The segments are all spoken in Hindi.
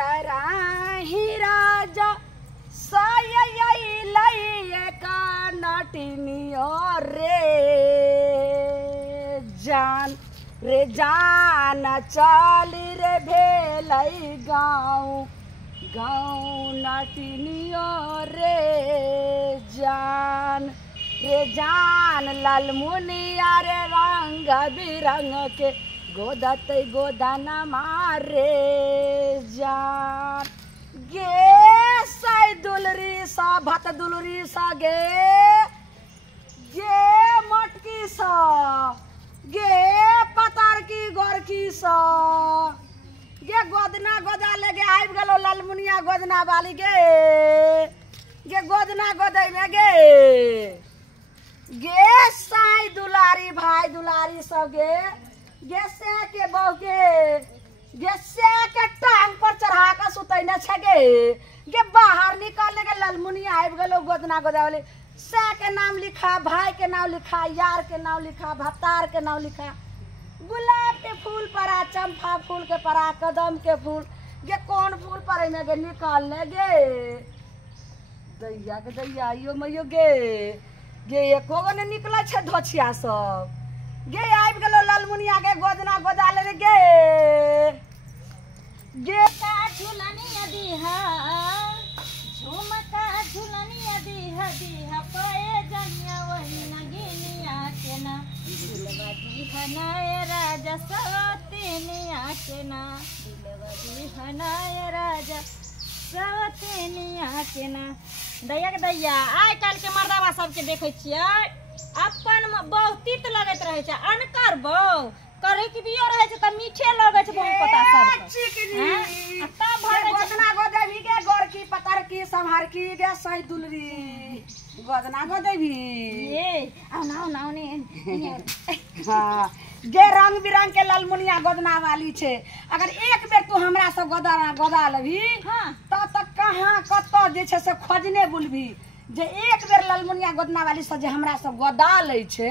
तराही राजा सयई का नटनियो रे जान चली रे भेलई गाँव नटनियो रे जान लालमुनिया रे रंग बिरंग के गोदत गोदना मारे जान गे साई दुलरी सा भत दुलरी सा गे मटकी सा गे पतार की गोर की सा गे गोदना गोदा लगे आइब गलो लालमुनिया गोदना वाली गे गोदना गोदई में गे साई दुलारी भाई दुलारी सब गे से के बहू गे से के टांग पर चढ़ा कर सुतैने छगे गे बाहर निकालने के लालमुनिया आइब गलो गोदना गोदा वाली से के नाम लिखा भाई के नाम लिखा यार के नाम लिखा भतार के नाम लिखा गुलाब के फूल परा चंपा फूल के परा कदम के फूल गे कौन फूल परे में गे निकालने गे दैया के दैया यो मयो गे एको गो ने निकला छे धोछिया सब गे आइब गेलो लालमुनिया के गोदना गोदाले रे गे का झुलनिया दीहा झुमका झुलनिया दीहा पाए जनिया वही नगिनिया के ना दिलवा दीहा नाय राजा सवतेनिया के ना दिलवा दीहा नाय राजा सवतेनिया के ना दैया के दैया आइ काल के मर्दावा सबके देखे छियै अपन बहुतीत लगत रहे छै अनकर बहु करे की बियो रहे छै त मीठे लगे छै बहु पता सब चिकनी तब भरे गोदना गोदेवी के गोर की पतर की संहार की गे सई दुलरी गोदना गोदेवी ये नाउ ने हां गे रंग बिरंग के लालमुनिया गोदना वाली छे अगर एक बेर तू हमरा से गोदा लेबी हां त कहां कतो जे छे से खोजने बुलबी जे एक बेर लालमुनिया गोदना वाली से जे हमरा से गोदा लै छे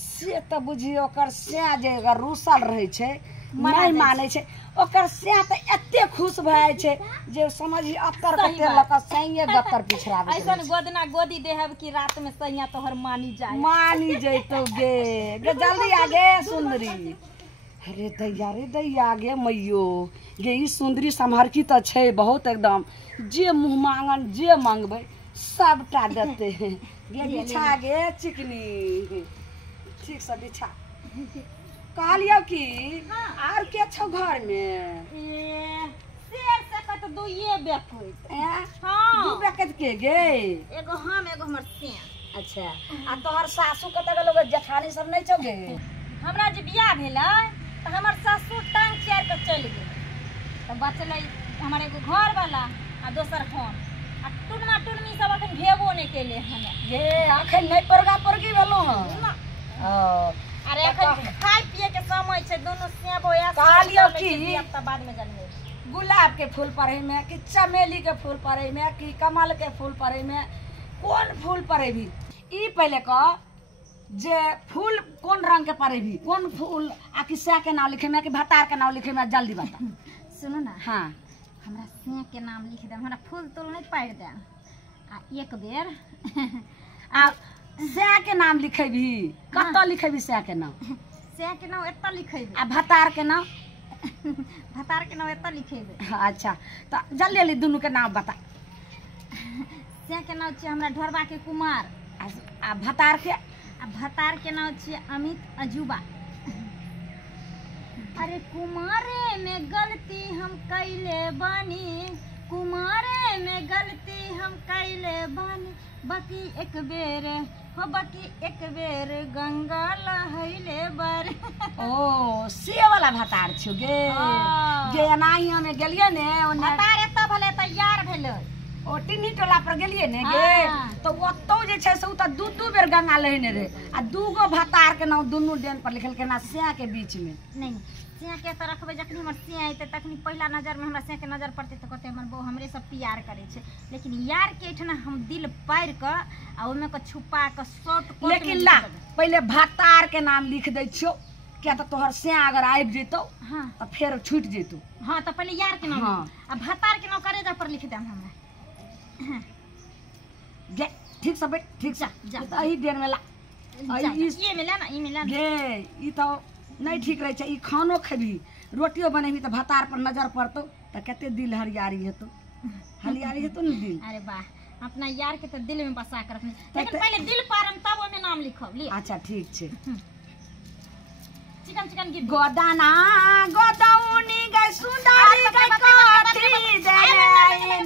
से त बुझी ओकर से जे अगर रूसल रहे छे नहीं माने छे ओकर से त एते खुश भए छे जे समझी अत्तर कते लक सैये गत्तर पिछरावे ऐसन गोदना गोदी देहब की रात में सैया तोहर मानी जइतो गे जल्दी आगे सुंदरी अरे दैया गे मैयो गे ई सुंदरी संभरकी त छे बहुत एकदम जे मुंह मांगन जे मांगबे सबटा देते हैं गे बिछा गे चिकनी ठीक से बिछा कहलियो कि और के छौ घर में शेर से कत दुइये बेक होइत हां दू बेकत के गे एगो हम एगो हमर से अच्छा आ तोहर सासू कत लोग जेठानी सब नहीं छौ गे हमरा जे बियाह भेलै त हमर ससुर टांग चेर के चल गेल त बचलै हमर एगो घर वाला आ दोसर हम आ टुनमा टुनमी सब अखन भेबो नहीं केले हने ये अखन नहीं परगा परगी भेलो ह अरे अखन खाय पिए के समय छै दोनों से बोया कहलियो कि त बाद में जानबे गुलाब के फूल पड़े में कि चमेली के फूल पड़े में कि कमल के फूल पड़े में कौन फूल पड़े भी ई पहले क जे फूल कौन रंग के पड़े भी कौन फूल आ किसा के नाम लिखे में कि भतार के नाम लिखे में जल्दी बता सुनो ना हां हमरा से के नाम लिख दे हमरा फूल तोल नहीं पाड़ दे आ एक बेर आ से के नाम लिखे भी कत लिखे भी से के नाम एत लिखे आ भतार के नाम एत लिखे अच्छा तो जल्दी जल्दी दोनों के नाम बता से के नाम छै हमरा ढोरबा के कुमार आ भतार के नाम छै अमित अजूबा अरे कुमारे में गलती हम कैले बानी बाकी एक बेर गंगा लहैले बर ओ से वाला भतार छियो गे गे एनाही में गेलिए ने भतार एत भले तैयार भेलै ओ टिन्नी टोला पर गेलिए ने गे तो ओतो जे छै से उ त दू बेर गंगा लहने रे आ दूगो भतार के नाम दुनू डेन पर लिखल के ना से के बीच में नहीं से के त रखबे जखनी हमर से आइते तखनी पहला नजर में हमरा से के नजर पड़ते त कहते हमर बहू हमरे सब प्यार करे छे लेकिन यार के ठना हम दिल पार क आ ओमे क छुपा क शॉर्ट लेकिन ला पहले भतार के नाम लिख दै छियो क्या तो तोहर से अगर आबि जेतो हाँ तो फिर छूट जेतो। हाँ तो पहले यार के नाम हाँ। अब भतार के नाम करे जा पर लिख दे हमरा। गे ठीक से बैठ ठीक से जा। अही देर में ला ये मिला ना, ये मिला ना। गे ई तो नहीं ठीक रहे छै। ई खानो खेबी रोटियो बनेबी तो भतार पर नजर पड़तो तो कते दिल हरियारी हेतो, हरियारी हेतो न दिल। अरे वाह, अपना यार के तो दिल में बसा कर रखने, लेकिन पहले दिल पारम तब ओमे नाम लिखब। ले अच्छा ठीक छै। चिकन चिकन गिफ्ट गोदाना गोदौनी गै सुंदरी गै काठी दे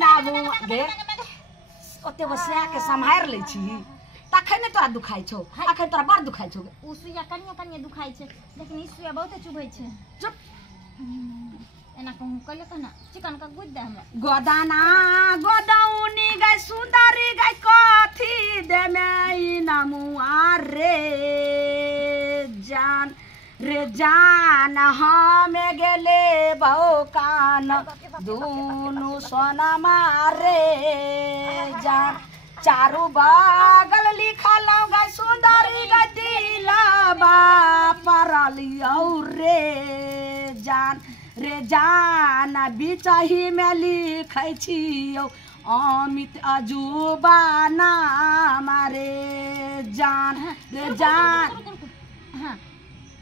नाबू गे ओते बसिया के संभार ले छी तखन ने तोरा दुखाइ छौ, अखन तोरा बड़ दुखाइ छौ। उ सुइया कनिया कनिया दुखाइ छै, लेकिन ई सुइया बहुते चुभै छै। चुप एना कहूं कहले त ना चिकन का गुद दे हमरा। गोदाना गोदौनी गै सुंदरी गै काठी दे ई नामू रे जान रे जान हमें गेले बहु कान दोनों सोना मारे जान चारू बगल लिखल गे सुंदरी गे दिलबा परलियौ रे जान बिचही में लिखै छियौ अमित अजूबा नाम रे जान हाँ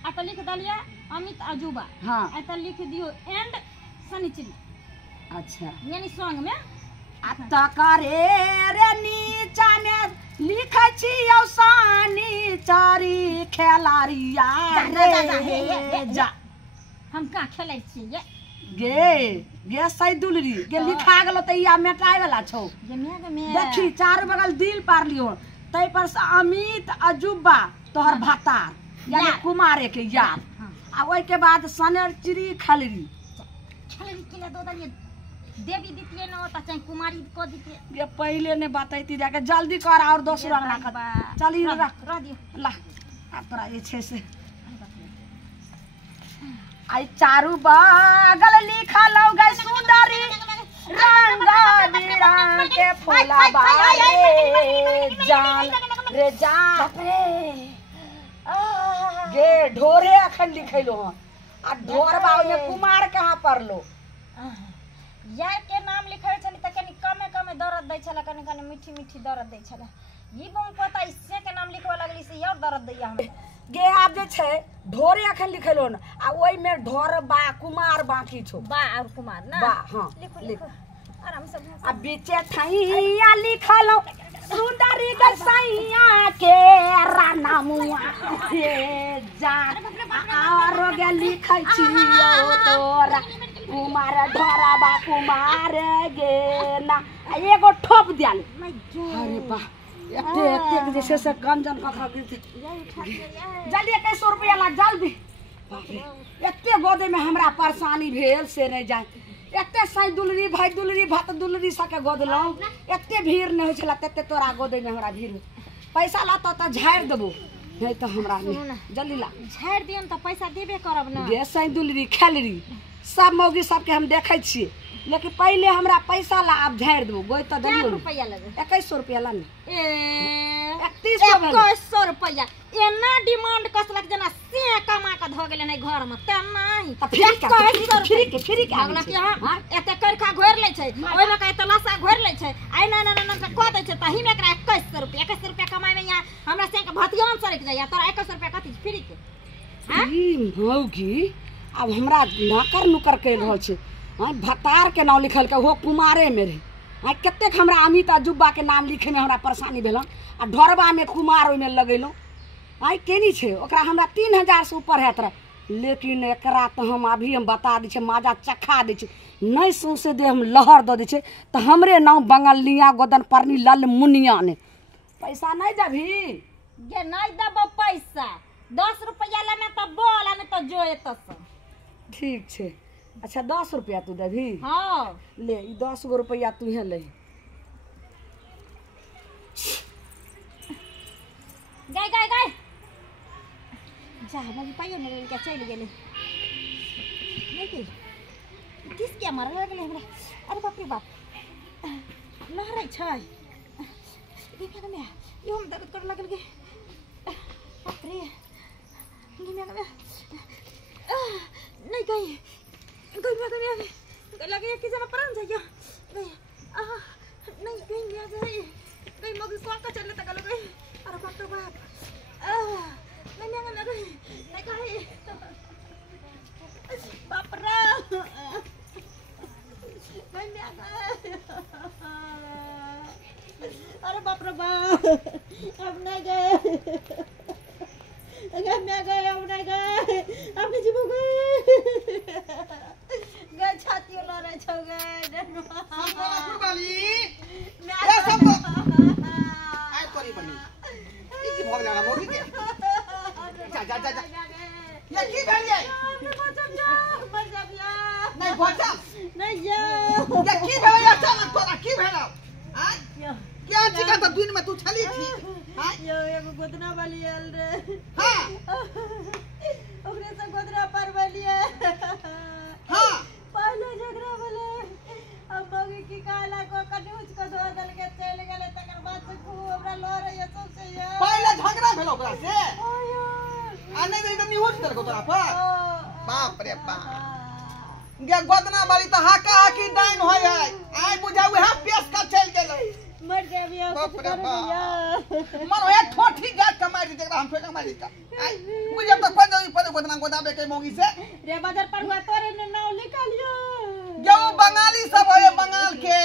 आ तो लिख दलिया अमित अजूबा। हाँ आ तो लिख दियो एंड शनिचरी। अच्छा यानी सॉन्ग में तकरे रे नीचा में लिखै छियौ शनिचरी खेलारिया रे जा। हम का खेलै छियै गे सैदुलरी गे लिखा गेलो त या मेटाय वाला छौ। जे में देखी चार बगल दिल पार लियो तै पर से अमित अजूबा तोहर भतार यानी कुमारे के यार। आ ओइ के बाद सनरचिरी खलरी के दो दलिए देवी दितिए न त चाहे कुमारी को दितिए। ये पहले ने बताइती जाके जल्दी कर और दूसरा ना कर चली रख दियो ला आ तोरा ये छे से आई चारू बगल लिखल गे सुंदरी रंग बिरंग के फूला बारे जान रे जान गे ढोरे अखन लिखैलो हन आ ढोरबा में कुमार कहाँ पड़लो। यार के नाम लिखै छली त कनी कमे कमे दर्द दै छला, कनी कनी मीठी मीठी दर्द दै छला। ई बम पता इससे के नाम लिखवा लगली से और दर्द दैया हम गे आब जे छै ढोरे अखन लिखैलो न आ ओइ में ढोर बा कुमार बाकी छौ बा और कुमार ना बा। हां लिखो लिखो आराम से। आ बीचे थैया लिखलो सुंदरी गसैया के रानामुआ से जान और गे लिखै छियो तोरा कुमार ढोरबा कुमार गे ना एगो ठोप दियाल। अरे बा एते जैसे से गंजन का खा गिरते जल्दी 2100 रुपया ला जल्दी। एते गोदे में हमरा परेशानी भेल से नहीं जाए एते साई दुलरी भाई दुलरी भात दुलरी सके गोदलो एते भीड़ नहीं होय छला तते तोरा गोदे में हमरा भीड़ पैसा ला तो झाड़ देबो नहीं तो हमरा जल्दी ला झाड़ दियन त पैसा देबे करब ना। गे साई दुलरी खेलरी सब मौगी सबके हम देखै छियै लेकिन पहले हमरा पैसा ला आप झाड़ देबो गोय त दलियो रुपया लगे 2100 रुपया ला ने 2100 रुपया एना डिमांड कसलक जना से कमा के ध गेले नै घर में त नहीं त फ्री के अगला के हां एते करखा घोर ले छै ओइ में कहे त लसा घोर ले छै आई ना ना ना क दै छै त ही में एकरा 2100 रुपया कमाई में यहाँ हमरा से के भतियान सरक जाय तोरा 2100 रुपया कथि फ्री के। हां ई मौगी अब हमरा नाकर नुकर कह रहल छै। हां भतार के नाम लिखल के हो कुमारे में रहे हां कते हमरा अमित अजूबा के नाम लिखे में हमरा परेशानी भेल आ ढोरबा में कुमार ओइ में लगेलो आई केनी छै ओकरा हमरा 3000 से ऊपर हैत रहे लेकिन एकरा तो हम अभी हम बता दै छै माजा चखा दै छै नहीं सौसे दे हम लहर द दै छै तो हमरे नाम बंगलिया गोदन परनी लल मुनिया ने पैसा नहीं देबी गे नहीं देबो पैसा 10 रुपया ले में त बोल नहीं तो जो एतस ठीक छै। अच्छा 10 रुपया तू देबी। हाँ ले 10 गो रुपया तू ले गई गई गई जा बाबू पाइयो ने के चल गेले नहीं के किस के मार गेले हमरा। अरे बाप रे बाप लहरै छै देखा में यो हम दर्द कर लगल गे बाप रे गिने गई लगे कि जना प्राण जाइयो गई नहीं गई मगी को का चले तक गई अरे बाप रे बाप नहीं गई बाप रे अरे बाप रे बाप अब नहीं गए मैं गए अब नहीं गए अपने जीवो गए छाती ला रहे छो गए बाली ये सब आई करी बनी की भोग जाना मोगी के जा ये की भेल ये मर जा नहीं बचा नहीं या ये की भेल ये अचानक तोरा की भेल हां क्या चिका तो दिन में तू छली थी हां यो एगो गोदना वाली आल रे हां ओकरे से गोदना पर वाली हां पहले झगड़ा बोले अब मगी की काला को कटूच को धो दल के चल गेले तकर बाद से खूब हमरा लो रे ये सब से ये पहले झगड़ा भेल ओकरा से ओयो आ नहीं तो न्यूज कर को तोरा पर बाप रे बाप गे गोदना वाली तो हाका हाकी डाइन होय है आई बुझाऊ है पेश का चल गेलै मर गया भी बाप रे कर दिया मन एक ठोठी गाज कमाई दी जेकरा हम फेंक मारी का आई मुझे तो कोई नहीं पता गोदना गोदाबे के मोगी से रे बाजार पर हुआ तोरे ने नाव निकालियो जो बंगाली सब है बंगाल के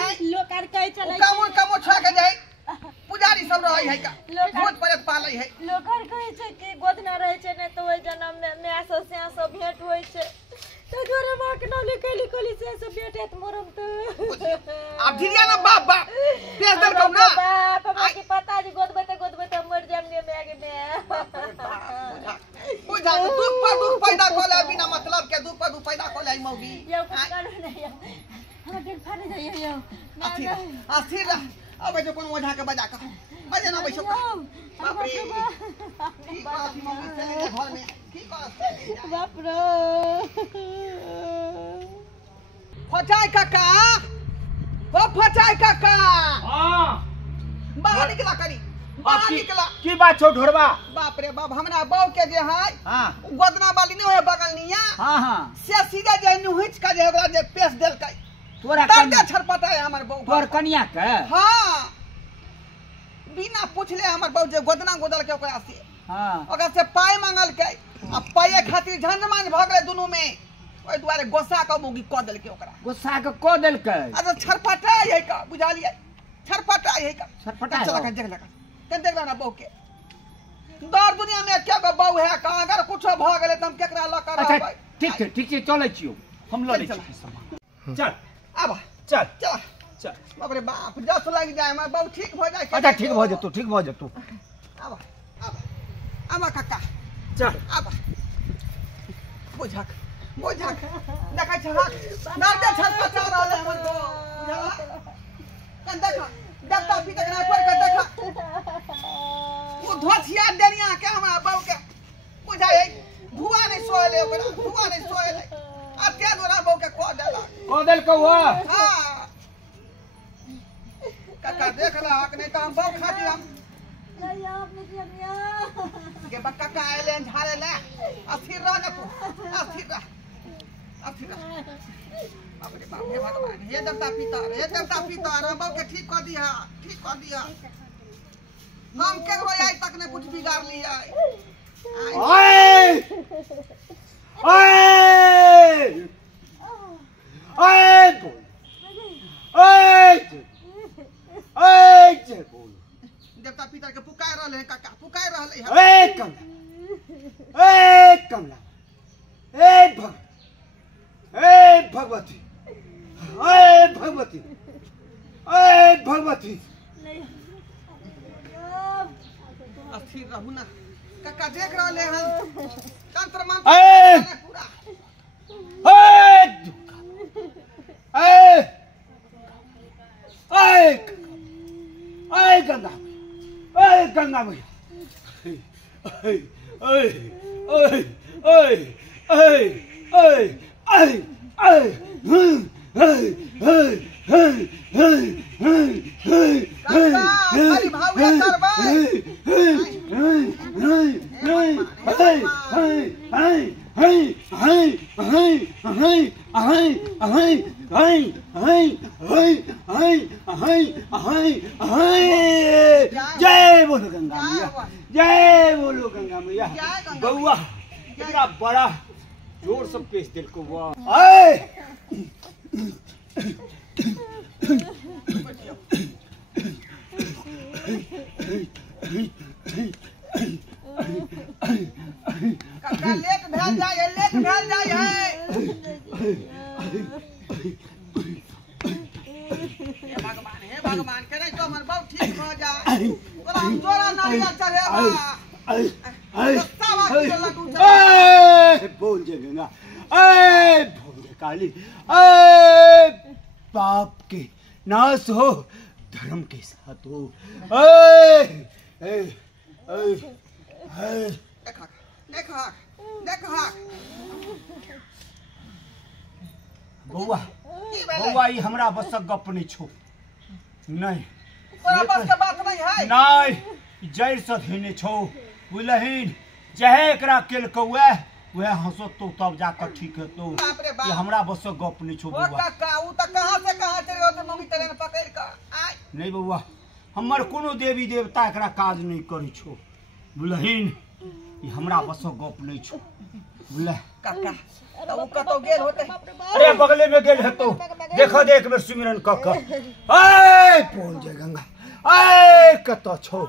आई लोकार कहे चले कमो छा के जाई पुजारी सब रहै है का भूत प्रेत पालै है लोकार कहे छै कि गोदना रहे छै ने तो ओइ जन्म में मैसा से सब भेंट होय छै तो जोरे मां के नाव निकाली से सब भेंट है मोरम तो अब धिरिया ना बाप पेश दर कम ना बाप हमरा की पता जी गोदबे मर जाम ने में आगे में बुझा दुख पर दुख पैदा कोले बिना मतलब के दुख पर दुख पैदा कोले मौगी यो कुछ कर नहीं हमरा दिल फाड़ जाइए यो अस्थिर अब जो कोन ओझा के बजा कर बजे ना बैठो बाप रे की बात मौगी चले घर में की बात बाप रे फचाई काका वो फचाई काका हां बाहर निकला करी बाहर निकला की बात छौ ढोरबा बाप रे बाप हमरा बहू के जे है हां गोदना वाली नहीं है बगलनिया हां से सीधा जे नुहिच का जे ओकरा जे पेश देलकै तोरा तब छरपटा है हमर बहू तोर कनिया के हां बिना पूछले हमर बहू जे गोदना गोदल के ओकरा से हां ओकरा से पाई मांगल के आ पाए खातिर झंझमान भ गेलै दुनू में ओइ दुआरे गोसा का मुगी क देलकै ओकरा गुस्सा के को देलकै अच्छा छरपटा है का बुझालिए छरपटा है का छरपटा चला के देख ना बहू के दर दुनिया में क्या को बहू है का अगर कुछ भ गेलै त हम केकरा ल कर अच्छा रहबै ठीक छै चलै छियो हम ल लै छी सामान चल आबा चल बाप रे बाप जस लग जाए हमर बहू ठीक भ जाए अच्छा ठीक भ जतो आबा काका चल आबा बुझक देखै छ दर्द छरपटा रहल हमर को बुझला कन देखता पीते ना पर के देखा वो धोथिया देनिया के हमरा बहू के बुझाए धुआ नहीं सोले ओकरा धुआ नहीं सोले अत्या दोरा बहू के को देलकै हुआ हां काका देख रहा हक नहीं तो हम बहू खाती हम नहीं आपने किया के बक्का का आले झाड़े ले अस्थिर रह ना तू अस्थिर रह बाप रे बाप हे भगवान हे देवता पिता रे बहू के ठीक कर दिया हम के रोई आज तक ने कुछ बिगाड़ लिया ओए बोल देवता पिता के पुकार रहले हैं काका पुकार रहले हैं ए कमला भगवती अस्थिर रहू ना काका देख रहले हैं तंत्र मंत्र पूरा गंगा मैया जय बोलो गंगा मैया, जय बोलो गंगा मैया। बउआ इतना बड़ा जोर से पेश दिल को वाह। लेट भेल जाए है। हे भगवान करे तो हमर बहुत ठीक हो जाए। तोरा हम जोरा नारियल चढ़ेबा। बोल जे गंगा, बोल जे काली, पाप के नाश हो, धर्म के साथ हो। बउआ बउआ ई हमरा बस गप नहीं छो, नहीं तोरा बस के बात नहीं है। नहीं जड़ से धेने छो, बुझलहीन जहे एकरा केल कौए वह हंसो तो तब जाकर ठीक है। तो ये हमरा बस गप नहीं छो बउआ। काका उ त कहां से कहां चले हो, तो मम्मी तेरे ने पकड़ के आय नहीं बउआ, हमर कोनो देवी देवता एकरा काज नहीं करै छो, बुझलहीन ये हमरा बस गप नहीं छो, बुझल काका तो उ कतो गेल होते। अरे बगले में गेल हेतो, देखो देख बेर सिमरन क ए बोल जय गंगा, ए कतो छो।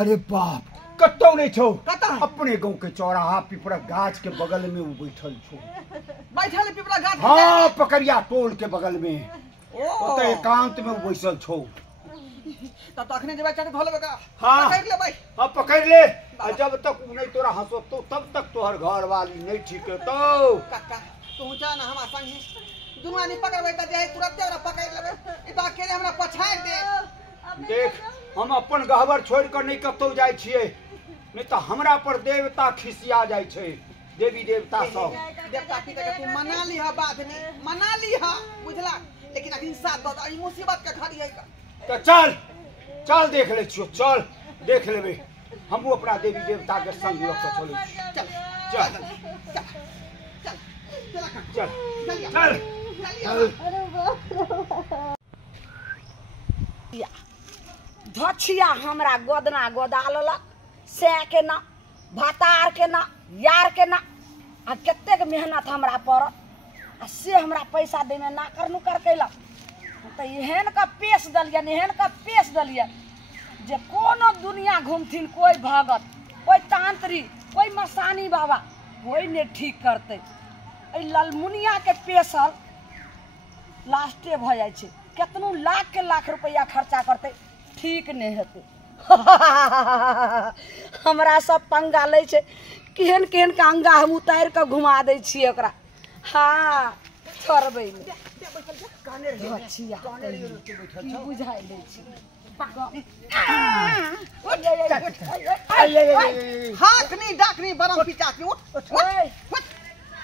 अरे बाप कतो नहीं छो, अपने गांव के चौराहा पिपरा गाछ के बगल में वो बैठल छो। बैठल पिपरा गाछ? हाँ पकड़िया टोल के बगल में, ओ तो एकांत में वो बैठल छो। तब तो अखने जेबे चढ़ धोलबे का। हाँ पकड़ ले भाई। हाँ पकड़ ले, और जब तक नहीं तोरा हंसो तो तब तक तोहर घर वाली नहीं ठीक है। तो काका तू जा ना हमार संगे, दुनू आनी पकड़बे त जाए तुरंत हमरा पकड़ लेबे। ई तो अकेले हमरा पछाड़ दे। देख हम अपन गहवर छोड़ कर नहीं कतौ जाय छिए, नहीं तो हमरा पर देवता खिसिया जाय छे, देवी देवता सब। देवता पिता के तू मना लिहा, बात नहीं मना लिहा, बुझला। लेकिन अखनी साथ दो, ई मुसीबत के घड़ी है का। तो चल चल देख ले छियो, चल देख लेबे, हमहू अपना देवी देवता के संग लोग के चले छी। चल चल चल चल चल धछिया हमरा गोदना गोदा लेलक, से के ना भातार के ना यार के ना, आ कतेक मेहनत हमरा पड़ल, आ से हमरा पैसा दे में नाकर नुकर कैलक। तो एहन का पेश दलियन, एहन का पेश दलियन जे कोनो दुनिया घूमथिन, कोई भगत, कोई तांत्रिक, कोई मसानी बाबा, कोई ने ठीक करते। ए ललमुनिया के पेशल लास्टे भ जाय छै, केतनो लाख के लाख रुपया खर्चा करते ठीक नहीं हेतै। हमरा सब पंगा लै छै, केहन केहन के अंगा हम उतार के घुमा दै छियै ओकरा। हाँ छोड़बै नहीं, धछिया की बुझाइ दै छी। हाकनी डाकनी बरम पिचाकी उठ उठ।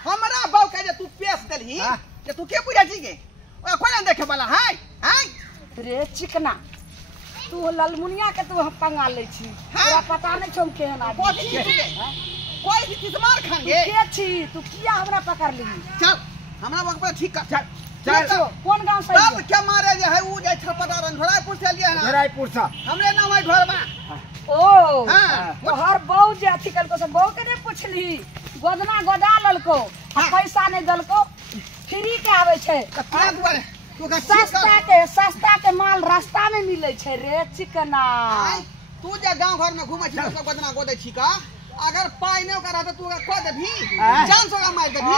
हमरा बाऊ के जे तू पेश देलही, जे तू के बुझा छी गे, ओ कोना देखे वाला है हैं? रे चिकना तू ललमुनिया के तू पंगा ले छी, तोरा पता नहीं छौ केहन आदमी कोई भी चीज मार खाएंगे। के छी तू, किया हमरा पकड़ ली? चल हमरा वक्त ठीक कर। चल चल कौन गांव से तब क्या मारे जे है उ जे छपटा रंधरापुर से लिए ना, रायपुर सा हमरे नाम है घरबा। ओ हां तोहर बहू जे अथी कलको से बहू के नहीं पूछली, गोदना गोदा ललको, पैसा नहीं दलको, फ्री के आवे छे। कतना दुआरे तू का सस्ता के माल रास्ता में मिले छे रे चिकना। तू जे गांव घर में घूमे छी सब गोदना गोदे छी का, अगर पाई नहीं ओकरा त तू को देभी, जान सोगा मार देभी।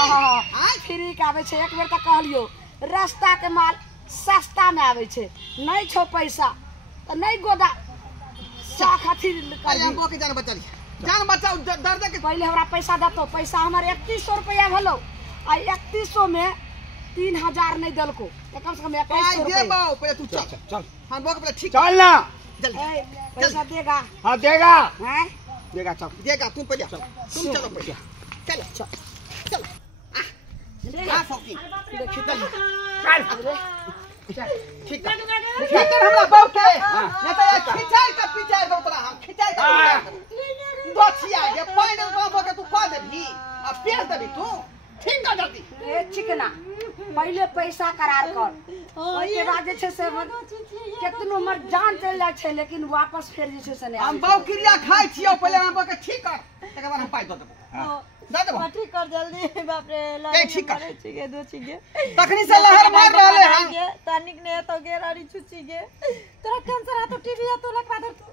हां फ्री के आवे छे, एक बेर त कहलियो रास्ता के माल सस्ता में आवे छे, नहीं छो पैसा त नहीं गोदा सा खातिर कर हम को के जान बचा ली, जान बचाओ दर्द के। पहले हमरा पैसा दतो, पैसा हमर 3100 रुपया भलो, आ 3100 में 3000 नहीं दलको, कम से कम 2100 रुपया दे बाऊ। पहले तू चल चल हम बोक पहले ठीक चल ना। जल्दी पैसा देगा हाँ देगा हैं? देगा, चल देगा। तुम पहले तुम चलो पहले, चल चल चल। हां फौकी देखी तो निकाल ठीक है लेकिन हमरा बाप के न त खिचाई के पीछे दो तोरा हम खिचाई के दोछिया ये पानी बाबा के तू पा देबी आ पेड़ देबी तू ठीक कर जल्दी ए चिकना पहले पैसा करार कर ओके बाद जे छै से केतनो मर जान चल जाय छै लेकिन वापस फेर जे छै से नहीं हम बाप क्रिया खाई छियो पहले हम के ठीक कर तकर बाद हम पाई दो देबो दे देबो ठीक कर जल्दी बाप रे ए ठीक कर छिगे दो छिगे तखनी से लहर मार रहले हैं तनिक ने तो गेरारी छुछिगे तोरा कैंसर आ तो टीबी आ तो लखवा दर तू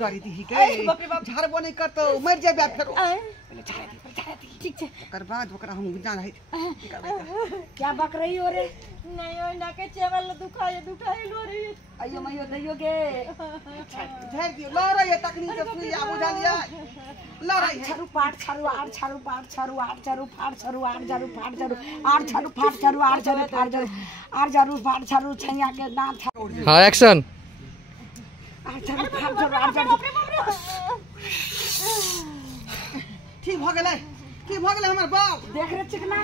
गाड़ी दी के झाड़बो नहीं कर तो मर जाबे फेरो पहले झाड़ दी ठीक छे तकर बाद ओकरा हम जान है क्या बक रही हो रे नहीं ओइ ना के चेवल दुखाई लो रे अयो मयो दैयो के झाड़ दियो लो रे तखनी से सुई आ बुझा लिया लो रे छरु पाट छरु आड़ छरु पाट छरु आड़ छरु फाट छरु आड़ छरु फाट छरु आड़ छरु फाट छरु आड़ छरु फाट छरु आड़ छरु फाट छरु छैया के दांत हाँ एक्शन आड़ छरु फाट छरु आड़ छरु ठीक भ गेलै हमर बाप देख रे चिकना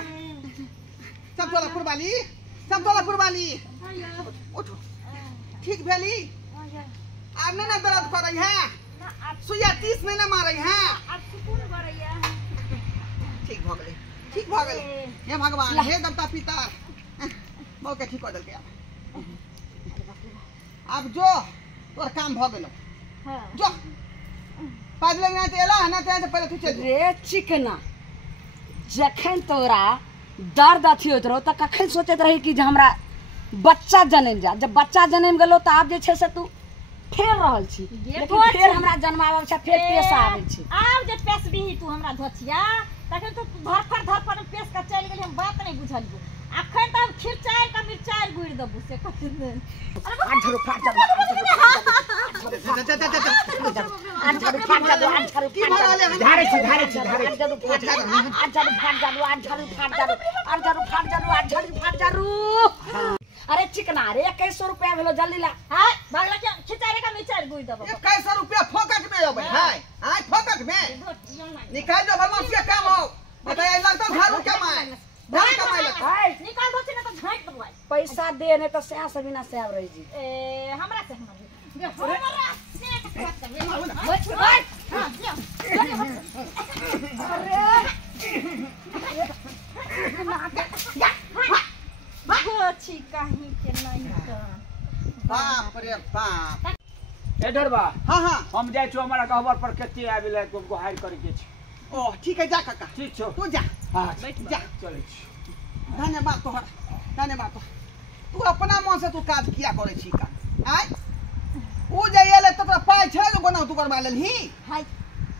समतोला कुरबाली उठो ठीक भेली आब ना दर्द करै है सुइया 30 में ना मारै है अब सुकून भरैया ठीक भ गेलै हे भगवान हे देवता पिता मौ के ठीक कर देलकै अब जो तोर काम भ गेलो हां जो पाजले ना तेला ना ते पहले तू चल रे चिकना जखन तोरा दर्द अथी होत रहो त कखन सोचत रही कि जे हमरा बच्चा जन्म जा जब बच्चा जन्म गेलो त आब जे छै से तू फेर रहल छी लेकिन फेर हमरा जन्मावे छै फेर पेश आवे छी आब जे पेश बिही तू हमरा धोतिया तखन तू धरफड़ पेश का चल गेली हम बात नहीं बुझलियो अखन त खिरचाई का मिरचाई गुड़ दबु से कथन आड़ छरु फाट छरु आड़ छरु फाट छरु आड़ छरु की भराले झाड़े छी आड़ छरु फाट छरु आड़ छरु फाट छरु आड़ छरु फाट छरु आड़ छरु फाट छरु आड़ छरु फाट छरु अरे चिकना रे 2100 रुपया भेलो जल्दी ला हां भागला के खिरचाई का मिरचाई गुड़ दबु 2100 रुपया फोकट में होबै है आज फोकट में निकाल दो भरमासिया काम हो बताया लगता झाड़ू कमाए धान कमाए लगता निकाल दो न तो झाट दबवाई पैसा दे ने तो सया से बिना सया रही जी ए हमरा से हमरा छी कहीं के नहीं बाप रे बाप ए डरबा हां हां हम जाय छो हमरा कहबर पर केते आबेला को गोहार करे के छै ओ ठीक है जा काका ठीक छो तू जा हां जा चलै छी धन्यवाद तोहर धन्यवाद तू अपना मन से तू काज किया करे छी का आय उ जाइले त तोरा पाई छै जो कोना तू करबा लेलही हाय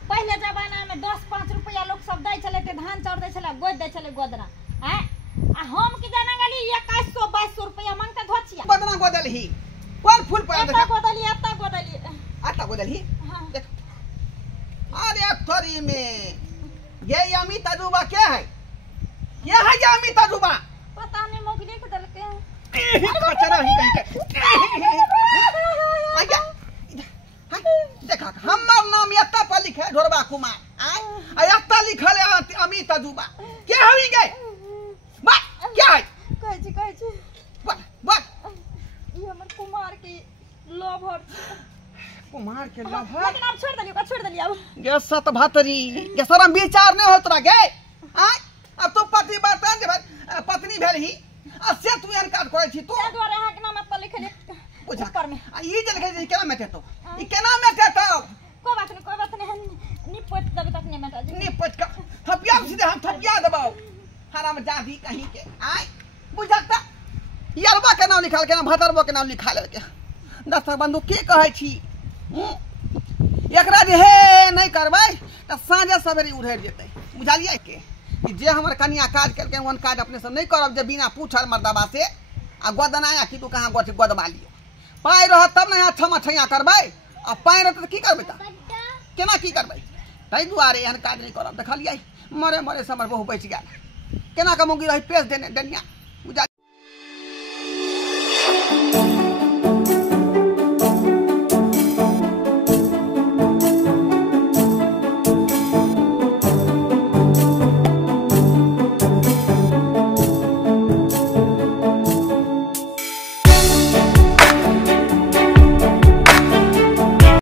पहले जमाना में 10-5 रुपया लोग सब दै छले ते धान चाउर दै छले गोद दै छले गोदना हैं आ हम की जाना गली 2100-2200 रुपया मांगता धोचिया बदना गोदलही कौन फूल पर आता गोदली आता गोदलही हां देख अरे तोरी में ये अमित अजूबा क्या है ये है ये अमित अजूबा पता नहीं मोगली के दलके बच्चा ही कहीं आया देखा हमर नाम यत्ता पर लिखे ढोरबा कुमार आय यत्ता लिखल है अमित अजूबा क्या होई गए बा क्या है कहै छी बा ई हमर कुमार के लोभर कुमार के लहर लेकिन अब छोड़ देलियो अब गे सत भातरी के शरम विचार नहीं होत रह गे आय अब तू पति बर्तन जे पत्नी भेल ही आ से तू एहन काज करे छी तू ते द्वारा हां के नाम पर लिखले बुझा ऊपर में आ ई जे लिखे केना मेटे तो ई केना मेटे तो कोई बात नहीं निपट दब तक नहीं मेटा निपट का थपिया सीधे हम थपिया दबाओ हराम जादी कहीं के आय बुझाता यरबा के नाम निकाल के ना भतरबो के नाम लिखा ले के दस बंधु के कहै छी एकरा जे हे नहीं करबै त साँझे सवेरे उधर जेतै बुझालिए के जे हमर कन्या काज करके ओन काज अपने से नहीं करब जे बिना पूछल मर्दबा से आ गोदनाया कि तू कहां गोठी गोदबा लियो पाई रहत तब ना छमा छैया करबै आ पाई रहत त की करबै त केना की करबै तै दुआरे एहन काज नहीं करब देखलिए मरे से हमर बहु बच गेल केना के मुंगी रही पेश देने डनिया